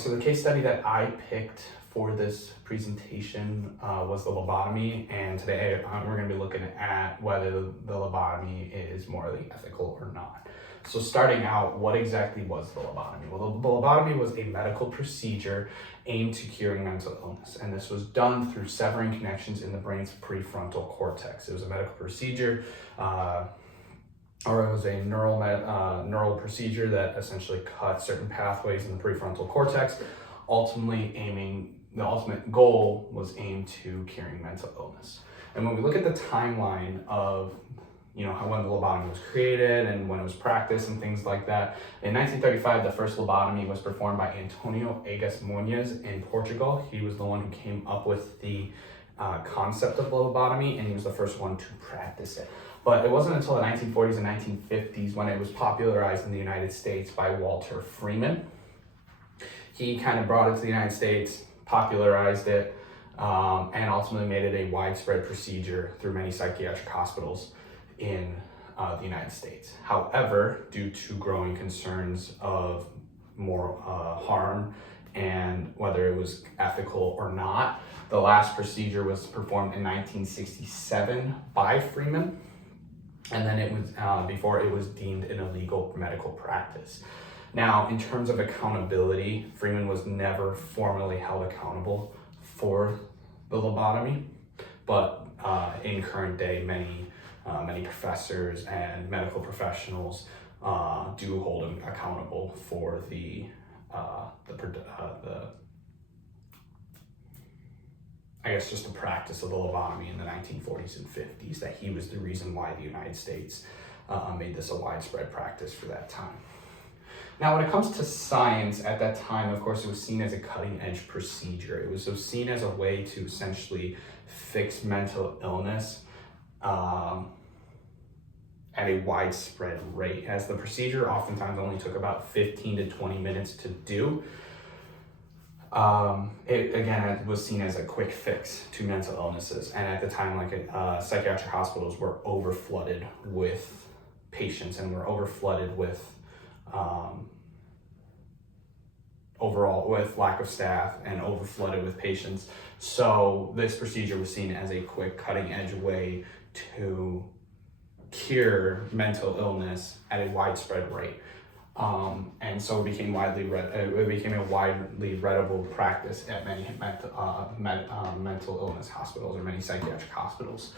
So the case study that I picked for this presentation was the lobotomy, and today we're going to be looking at whether the lobotomy is morally ethical or not. So starting out, what exactly was the lobotomy? Well, the lobotomy was a medical procedure aimed to curing mental illness, and this was done through severing connections in the brain's prefrontal cortex. It was a medical procedure, or it was a neural procedure that essentially cut certain pathways in the prefrontal cortex, the ultimate goal was aimed to curing mental illness. And when we look at the timeline of when the lobotomy was created and when it was practiced and things like that, in 1935, the first lobotomy was performed by Antonio Egas Muñoz in Portugal. He was the one who came up with the concept of lobotomy, and he was the first one to practice it. But it wasn't until the 1940s and 1950s when it was popularized in the United States by Walter Freeman. He kind of brought it to the United States, popularized it, and ultimately made it a widespread procedure through many psychiatric hospitals in the United States. However, due to growing concerns of more harm and whether it was ethical or not, the last procedure was performed in 1967 by Freeman, and then it was before it was deemed an illegal medical practice. Now, in terms of accountability, Freeman was never formally held accountable for the lobotomy, but in current day, many professors and medical professionals do hold him accountable for the practice of the lobotomy in the 1940s and 50s, that he was the reason why the United States made this a widespread practice for that time. Now, when it comes to science, at that time, of course, it was seen as a cutting-edge procedure. It was seen as a way to essentially fix mental illness at a widespread rate, as the procedure oftentimes only took about 15 to 20 minutes to do. It was seen as a quick fix to mental illnesses, and at the time, psychiatric hospitals were overflooded with patients and were overflooded with with lack of staff and overflooded with patients. So this procedure was seen as a quick, cutting-edge way to cure mental illness at a widespread rate. And so it became a widely readable practice at many mental illness hospitals or many psychiatric hospitals.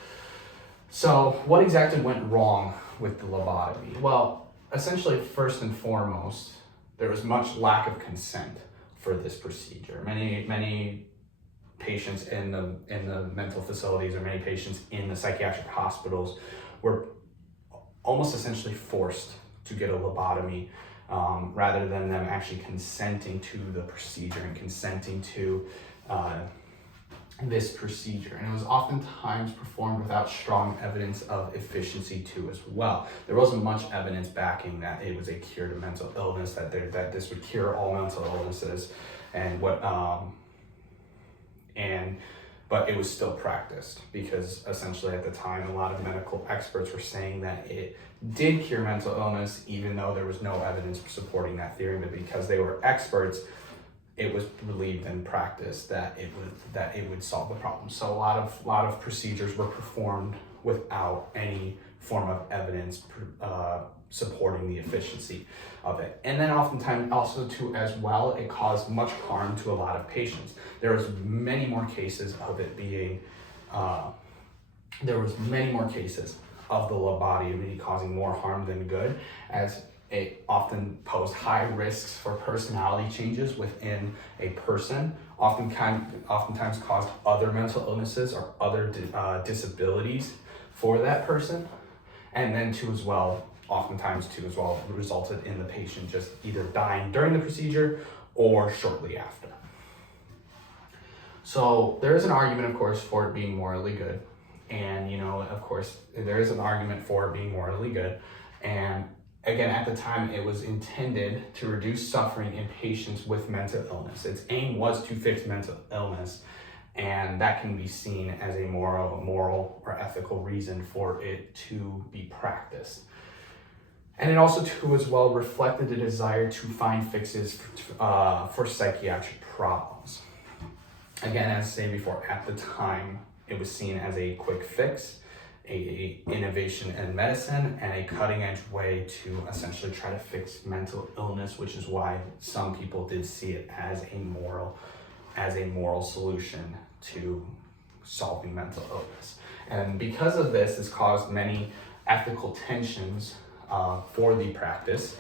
So what exactly went wrong with the lobotomy? Well, essentially, first and foremost, there was much lack of consent for this procedure. Many patients in the mental facilities or many patients in the psychiatric hospitals were almost essentially forced to get a lobotomy, rather than them actually consenting to the procedure and consenting to this procedure. And it was oftentimes performed without strong evidence of efficiency too as well. There wasn't much evidence backing that it was a cure to mental illness, that this would cure all mental illnesses, but it was still practiced because essentially at the time a lot of medical experts were saying that it did cure mental illness, even though there was no evidence supporting that theory. But because they were experts, it was believed in practice that it would solve the problem. So a lot of procedures were performed without any form of evidence supporting the efficiency of it. And then oftentimes also too as well, it caused much harm to a lot of patients. There was many more cases of it being, of the lobotomy causing more harm than good, as it often posed high risks for personality changes within a person, oftentimes caused other mental illnesses or other disabilities for that person, and then oftentimes resulted in the patient just either dying during the procedure or shortly after. So there is an argument, of course, for it being morally good, and there is an argument for it being morally good, and again, at the time, it was intended to reduce suffering in patients with mental illness. Its aim was to fix mental illness, and that can be seen as a moral or ethical reason for it to be practiced. And it also too as well reflected the desire to find fixes for psychiatric problems. Again, as I said before, at the time, it was seen as a quick fix, a innovation in medicine, and a cutting edge way to essentially try to fix mental illness, which is why some people did see it as a moral solution to solving mental illness. And because of this caused many ethical tensions for the practice.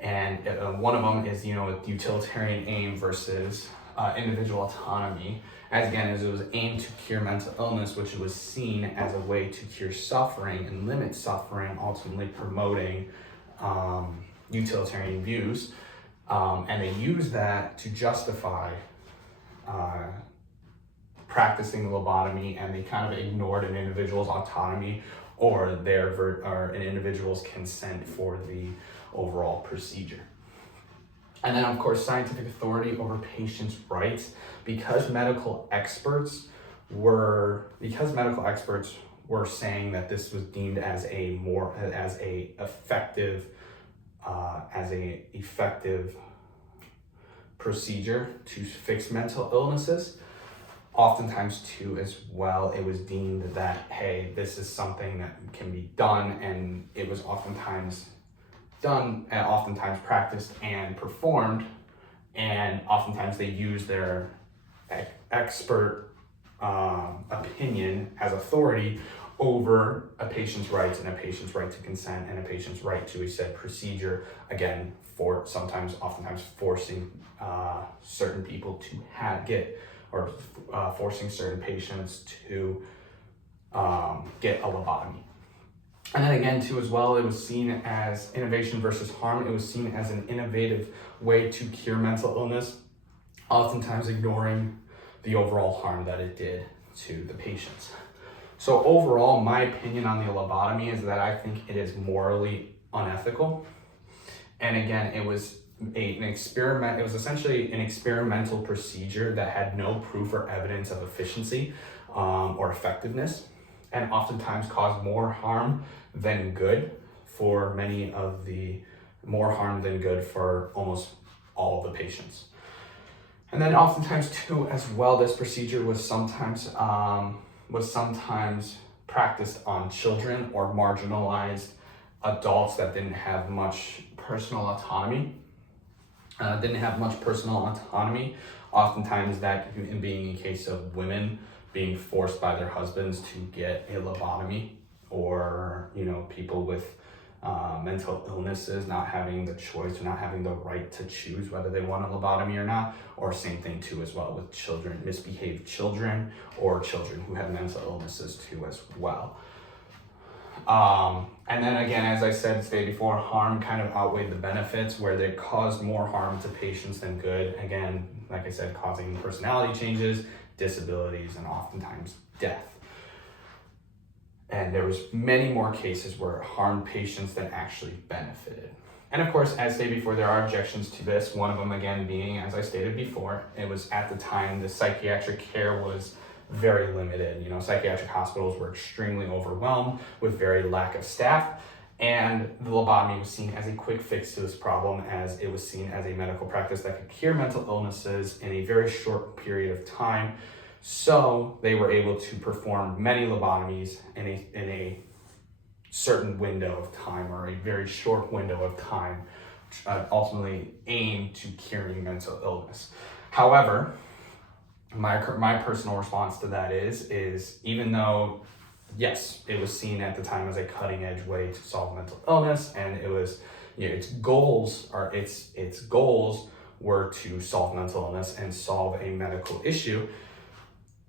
And one of them is, utilitarian aim versus individual autonomy. As it was aimed to cure mental illness, which was seen as a way to cure suffering and limit suffering, ultimately promoting utilitarian views. And they used that to justify practicing lobotomy, and they kind of ignored an individual's autonomy or an individual's consent for the overall procedure. And then, of course, scientific authority over patients' rights, because medical experts were saying that this was deemed as a effective procedure to fix mental illnesses. Oftentimes too as well, it was deemed that, hey, this is something that can be done, and it was oftentimes done and oftentimes practiced and performed, and oftentimes they use their expert opinion as authority over a patient's rights and a patient's right to consent and a patient's right to a said procedure, again, oftentimes forcing certain people to forcing certain patients to get a lobotomy. And then again, too, as well, it was seen as innovation versus harm. It was seen as an innovative way to cure mental illness, oftentimes ignoring the overall harm that it did to the patients. So overall, my opinion on the lobotomy is that I think it is morally unethical. And again, it was an experiment. It was essentially an experimental procedure that had no proof or evidence of efficiency or effectiveness, and oftentimes caused more harm than good for almost all of the patients. And then oftentimes too as well, this procedure was sometimes practiced on children or marginalized adults that didn't have much personal autonomy. Oftentimes that being a case of women being forced by their husbands to get a lobotomy, or people with mental illnesses not having the choice or not having the right to choose whether they want a lobotomy or not, or same thing too as well with children, misbehaved children, or children who have mental illnesses too as well. And then again, as I stated before, harm kind of outweighed the benefits, where they caused more harm to patients than good. Again, like I said, causing personality changes, disabilities, and oftentimes death. And there was many more cases where it harmed patients than actually benefited. And of course, as stated before, there are objections to this. One of them, again, being, as I stated before, it was at the time the psychiatric care was very limited. Psychiatric hospitals were extremely overwhelmed with very lack of staff, and the lobotomy was seen as a quick fix to this problem, as it was seen as a medical practice that could cure mental illnesses in a very short period of time. So they were able to perform many lobotomies in a certain window of time, or a very short window of time, ultimately aimed to curing mental illness. However, my personal response to that is even though, yes, it was seen at the time as a cutting edge way to solve mental illness, and it was, its goals were to solve mental illness and solve a medical issue,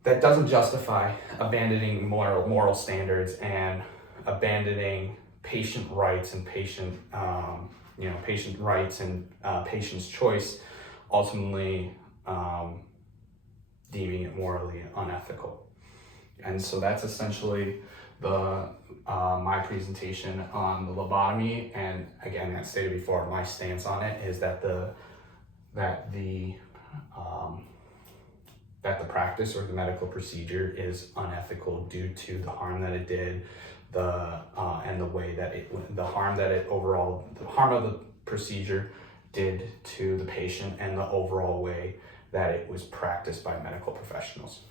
that doesn't justify abandoning moral standards and abandoning patient rights and patient rights and patient's choice, ultimately deeming it morally unethical. And so that's essentially my presentation on the lobotomy. And again, as stated before, my stance on it is that the practice or the medical procedure is unethical due to the harm that it did, and the way that the harm of the procedure did to the patient, and the overall way that it was practiced by medical professionals.